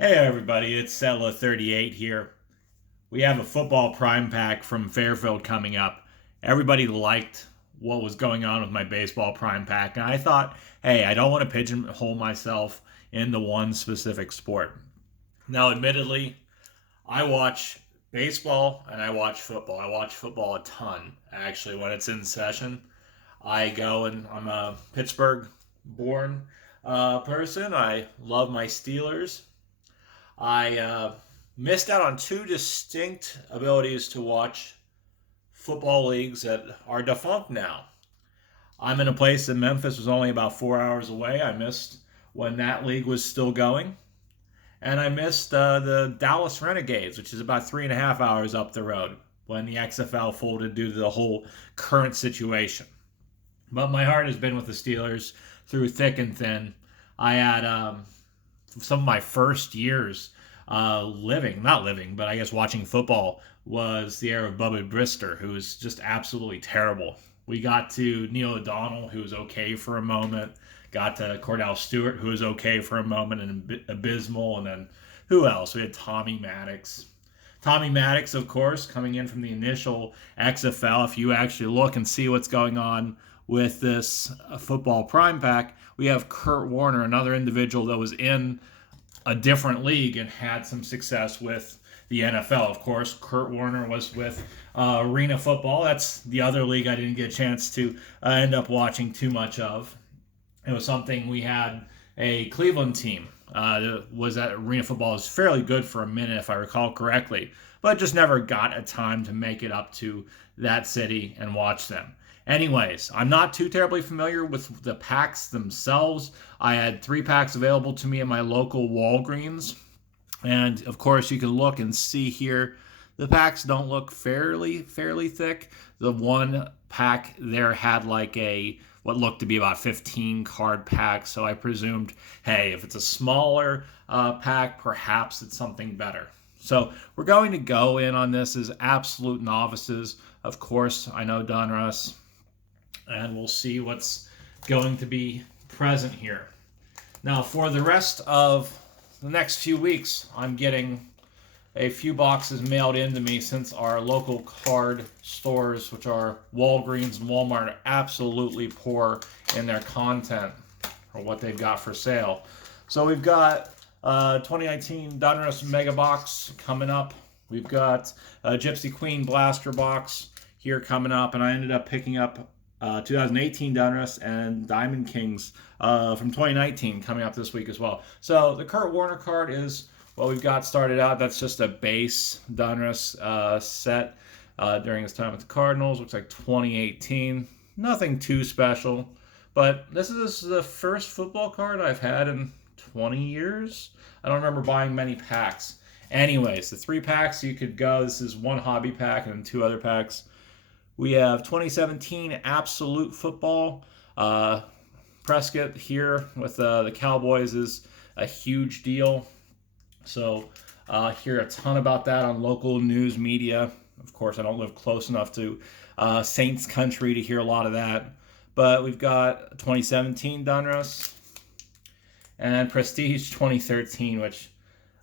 Hey everybody, it's Settler38 here. We have a football prime pack from Fairfield coming up. Everybody liked what was going on with my baseball prime pack, and I thought, hey, I don't want to pigeonhole myself into one specific sport. Now, admittedly, I watch baseball and I watch football. I watch football a ton, actually, when it's in session. I go and I'm a Pittsburgh born person. I love my Steelers. I missed out on two distinct abilities to watch football leagues that are defunct now. I'm in a place that Memphis was only about 4 hours away. I missed when that league was still going. And I missed the Dallas Renegades, which is about 3.5 hours up the road when the XFL folded due to the whole current situation. But my heart has been with the Steelers through thick and thin. I had some of my first years not living, but I guess watching football was the era of Bubba Brister, who was just absolutely terrible. We got to Neil O'Donnell, who was okay for a moment. Got to Cordell Stewart, who was okay for a moment and abysmal. And then who else? We had Tommy Maddox. Tommy Maddox, of course, coming in from the initial XFL. If you actually look and see what's going on with this football prime pack, we have Kurt Warner, another individual that was in a different league and had some success with the NFL. Of course, Kurt Warner was with Arena Football. That's the other league I didn't get a chance to end up watching too much of. It was something we had a Cleveland team that was at Arena Football. It was fairly good for a minute, if I recall correctly, but just never got a time to make it up to that city and watch them. Anyways, I'm not too terribly familiar with the packs themselves. I had 3 packs available to me in my local Walgreens. And of course, you can look and see here, the packs don't look fairly thick. The one pack there had like what looked to be about 15 card pack. So I presumed, hey, if it's a smaller pack, perhaps it's something better. So we're going to go in on this as absolute novices. Of course, I know Donruss, and we'll see what's going to be present here. Now, for the rest of the next few weeks, I'm getting a few boxes mailed into me since our local card stores, which are Walgreens and Walmart, are absolutely poor in their content or what they've got for sale. So we've got 2019 Donruss Mega Box coming up. We've got a Gypsy Queen Blaster Box here coming up, and I ended up picking up 2018 Donruss and Diamond Kings from 2019 coming up this week as well. So the Kurt Warner card is what we've got started out. That's just a base Donruss set during his time with the Cardinals. Looks like 2018. Nothing too special, but this is the first football card I've had in 20 years. I don't remember buying many packs. Anyways, the 3 packs you could go. This is one hobby pack and 2 other packs. We have 2017 Absolute Football. Prescott here with the Cowboys is a huge deal. So hear a ton about that on local news media. Of course, I don't live close enough to Saints country to hear a lot of that. But we've got 2017 Donruss and Prestige 2013, which,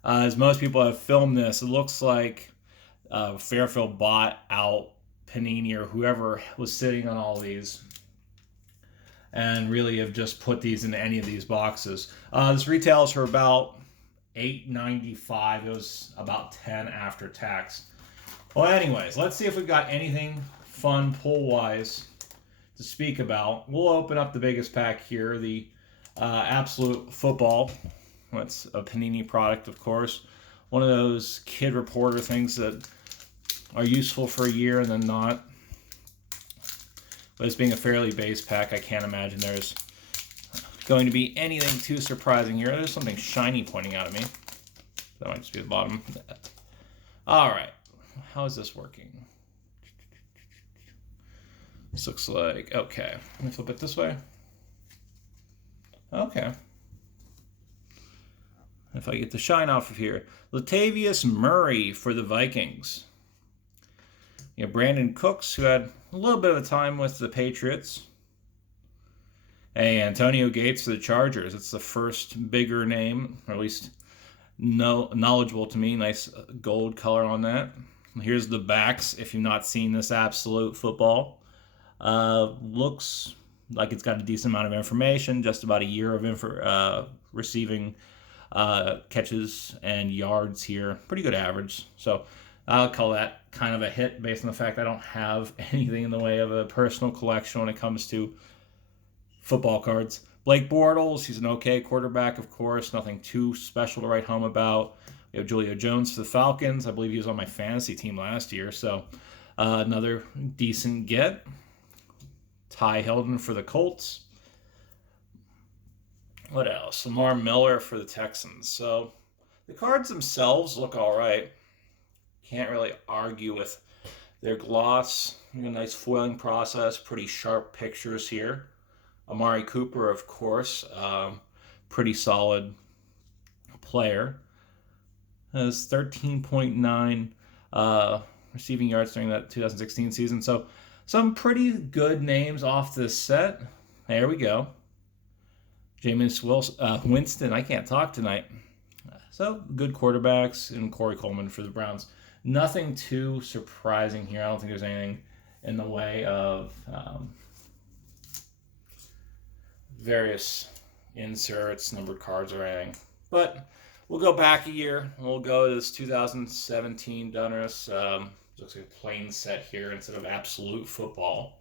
as most people have filmed this, it looks like Fairfield bought out Panini or whoever was sitting on all these and really have just put these into any of these boxes. This retails for about $8.95. It was about $10 after tax. Well, anyways, let's see if we've got anything fun pull-wise to speak about. We'll open up the biggest pack here, the Absolute Football. That's a Panini product, of course. One of those kid reporter things that are useful for a year and then not. But it's being a fairly base pack, I can't imagine there's going to be anything too surprising here. There's something shiny pointing out at me. That might just be the bottom. All right. How is this working? This looks like, okay. Let me flip it this way. Okay. If I get the shine off of here. Latavius Murray for the Vikings. You know, Brandon Cooks, who had a little bit of a time with the Patriots. Hey, Antonio Gates for the Chargers. It's the first bigger name, or at least knowledgeable to me. Nice gold color on that. Here's the backs. If you've not seen this Absolute Football, looks like it's got a decent amount of information. Just about a year of receiving catches and yards here. Pretty good average. So I'll call that kind of a hit based on the fact I don't have anything in the way of a personal collection when it comes to football cards. Blake Bortles, he's an okay quarterback, of course. Nothing too special to write home about. We have Julio Jones for the Falcons. I believe he was on my fantasy team last year, so another decent get. Ty Hilton for the Colts. What else? Lamar Miller for the Texans. So the cards themselves look all right. Can't really argue with their gloss. A nice foiling process. Pretty sharp pictures here. Amari Cooper, of course. Pretty solid player. Has 13.9 receiving yards during that 2016 season. So some pretty good names off this set. There we go. Jameis Winston, I can't talk tonight. So good quarterbacks, and Corey Coleman for the Browns. Nothing too surprising here. I don't think there's anything in the way of various inserts, numbered cards, or anything. But we'll go back a year. We'll go to this 2017 Donruss. Looks like a plain set here instead of Absolute Football.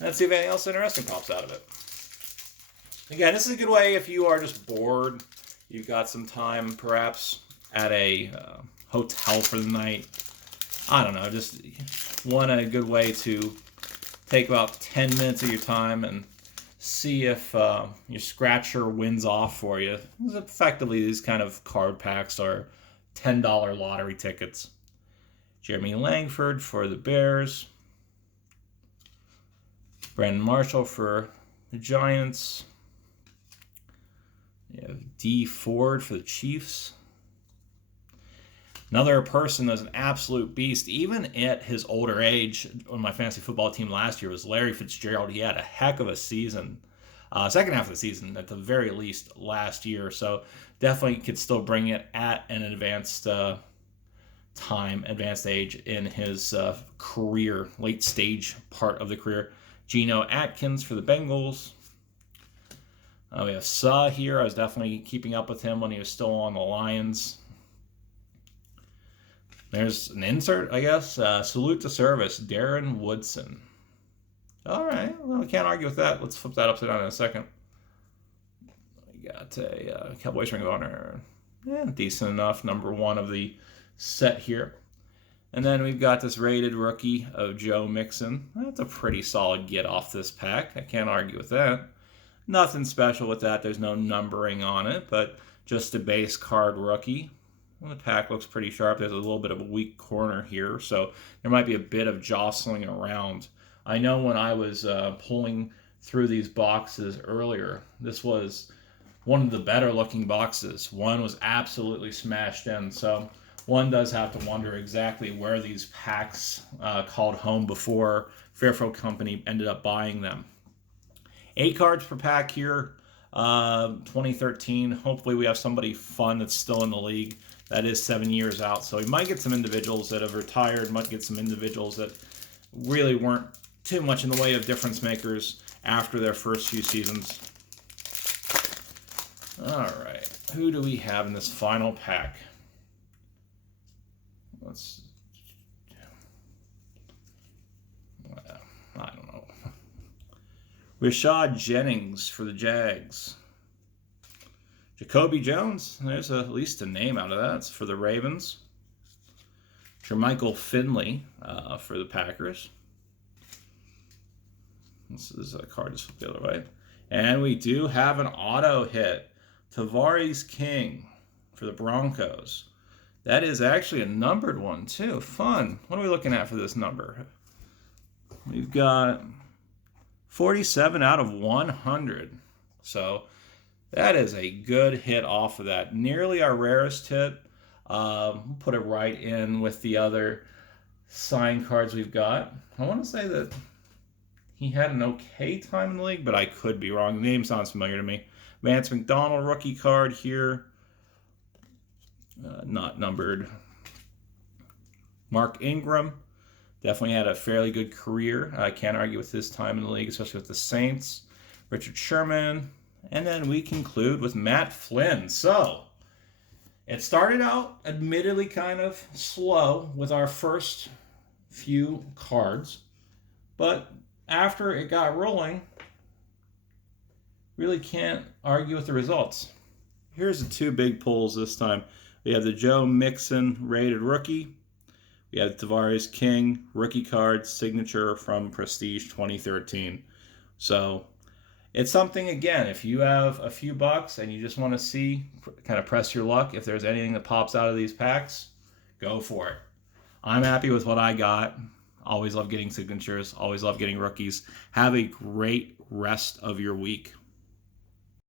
Let's see if anything else interesting pops out of it. Again, this is a good way if you are just bored, you've got some time perhaps at a hotel for the night. I don't know, just a good way to take about 10 minutes of your time and see if your scratcher wins off for you. Effectively, these kind of card packs are $10 lottery tickets. Jeremy Langford for the Bears. Brandon Marshall for the Giants. You have D. Ford for the Chiefs. Another person that's an absolute beast, even at his older age, on my fantasy football team last year, was Larry Fitzgerald. He had a heck of a season. Second half of the season, at the very least, last year. So definitely could still bring it at an advanced age in his career, late stage part of the career. Geno Atkins for the Bengals. We have Saw here. I was definitely keeping up with him when he was still on the Lions. There's an insert, I guess. Salute to service, Darren Woodson. All right, well, we can't argue with that. Let's flip that upside down in a second. We got a Cowboys Ring of Honor. Yeah, decent enough. Number one of the set here. And then we've got this rated rookie of Joe Mixon. That's a pretty solid get off this pack. I can't argue with that. Nothing special with that. There's no numbering on it, but just a base card rookie. Well, the pack looks pretty sharp. There's a little bit of a weak corner here, so there might be a bit of jostling around. I know when I was pulling through these boxes earlier, this was one of the better looking boxes. One was absolutely smashed in, so one does have to wonder exactly where these packs called home before Fairfield Company ended up buying them. 8 cards per pack here, 2013. Hopefully we have somebody fun that's still in the league. That is 7 years out, so we might get some individuals that have retired, might get some individuals that really weren't too much in the way of difference makers after their first few seasons. All right, who do we have in this final pack? I don't know. Rashad Jennings for the Jags. Jacoby Jones, there's at least a name out of that. It's for the Ravens. Jermichael Finley for the Packers. This is a card just flipped the other way. And we do have an auto hit. Tavares King for the Broncos. That is actually a numbered one, too. Fun. What are we looking at for this number? We've got 47 out of 100. So that is a good hit off of that. Nearly our rarest hit. Put it right in with the other signed cards we've got. I want to say that he had an okay time in the league, but I could be wrong. The name sounds familiar to me. Vance McDonald rookie card here. not numbered. Mark Ingram definitely had a fairly good career. I can't argue with his time in the league, especially with the Saints. Richard Sherman. And then we conclude with Matt Flynn. So, it started out admittedly kind of slow with our first few cards. But after it got rolling, really can't argue with the results. Here's the two big pulls this time. We have the Joe Mixon rated rookie. We have Tavares King rookie card signature from Prestige 2013. So it's something, again, if you have a few bucks and you just want to see, kind of press your luck, if there's anything that pops out of these packs, go for it. I'm happy with what I got. Always love getting signatures. Always love getting rookies. Have a great rest of your week.